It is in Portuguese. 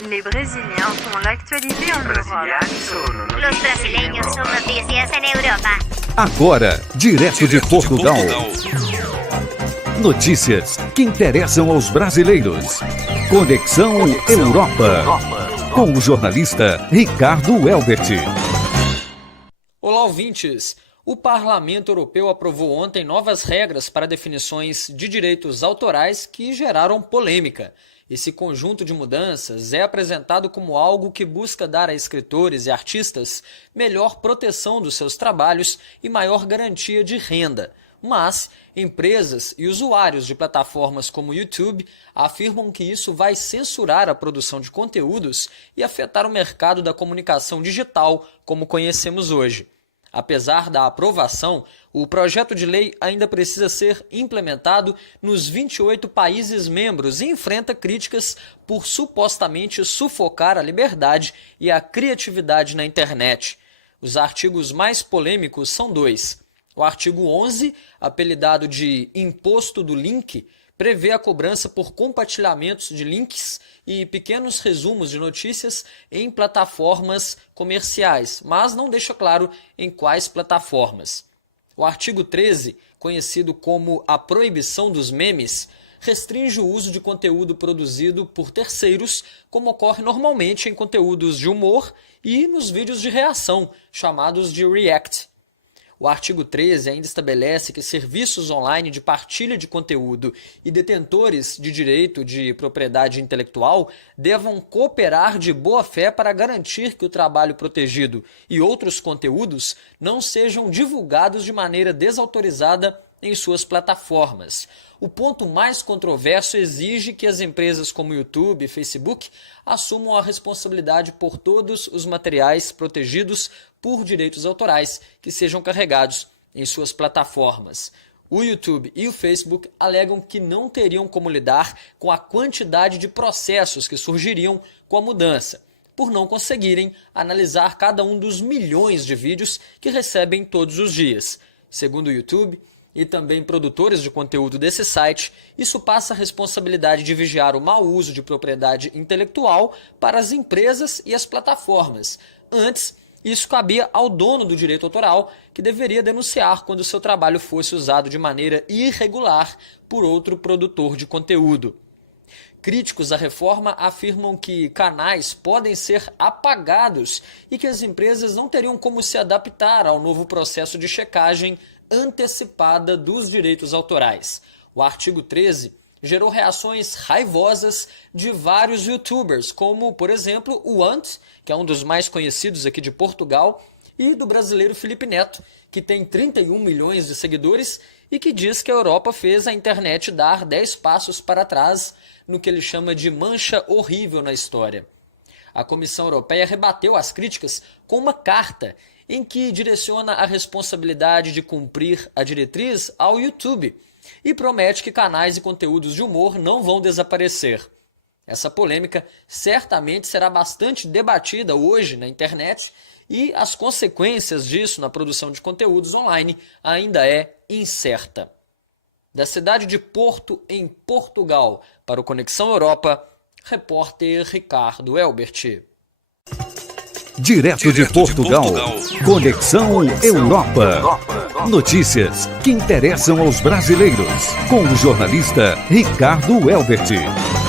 Les Brésiliens font l'actualité en Europe. Los brasileños son noticias en Europa. Agora, direto de Portugal. Notícias que interessam aos brasileiros. Conexão Europa. Com o jornalista Ricardo Elbert. Olá, ouvintes! O Parlamento Europeu aprovou ontem novas regras para definições de direitos autorais que geraram polêmica. Esse conjunto de mudanças é apresentado como algo que busca dar a escritores e artistas melhor proteção dos seus trabalhos e maior garantia de renda. Mas empresas e usuários de plataformas como o YouTube afirmam que isso vai censurar a produção de conteúdos e afetar o mercado da comunicação digital como conhecemos hoje. Apesar da aprovação, o projeto de lei ainda precisa ser implementado nos 28 países membros e enfrenta críticas por supostamente sufocar a liberdade e a criatividade na internet. Os artigos mais polêmicos são dois. O artigo 11, apelidado de Imposto do Link, prevê a cobrança por compartilhamentos de links e pequenos resumos de notícias em plataformas comerciais, mas não deixa claro em quais plataformas. O artigo 13, conhecido como a proibição dos memes, restringe o uso de conteúdo produzido por terceiros, como ocorre normalmente em conteúdos de humor e nos vídeos de reação, chamados de React. O artigo 13 ainda estabelece que serviços online de partilha de conteúdo e detentores de direito de propriedade intelectual devam cooperar de boa-fé para garantir que o trabalho protegido e outros conteúdos não sejam divulgados de maneira desautorizada em suas plataformas. O ponto mais controverso exige que as empresas como YouTube e Facebook assumam a responsabilidade por todos os materiais protegidos por direitos autorais que sejam carregados em suas plataformas. O YouTube e o Facebook alegam que não teriam como lidar com a quantidade de processos que surgiriam com a mudança, por não conseguirem analisar cada um dos milhões de vídeos que recebem todos os dias. Segundo o YouTube e também produtores de conteúdo desse site, isso passa a responsabilidade de vigiar o mau uso de propriedade intelectual para as empresas e as plataformas. Antes, isso cabia ao dono do direito autoral, que deveria denunciar quando seu trabalho fosse usado de maneira irregular por outro produtor de conteúdo. Críticos à reforma afirmam que canais podem ser apagados e que as empresas não teriam como se adaptar ao novo processo de checagem antecipada dos direitos autorais. O artigo 13 gerou reações raivosas de vários youtubers, como, por exemplo, o Ant, que é um dos mais conhecidos aqui de Portugal, e do brasileiro Felipe Neto, que tem 31 milhões de seguidores e que diz que a Europa fez a internet dar 10 passos para trás no que ele chama de mancha horrível na história. A Comissão Europeia rebateu as críticas com uma carta em que direciona a responsabilidade de cumprir a diretriz ao YouTube e promete que canais e conteúdos de humor não vão desaparecer. Essa polêmica certamente será bastante debatida hoje na internet e as consequências disso na produção de conteúdos online ainda é incerta. Da cidade de Porto, em Portugal, para o Conexão Europa, repórter Ricardo Elbert. Direto de Portugal. Conexão Europa. Notícias que interessam aos brasileiros. Com o jornalista Ricardo Elbert.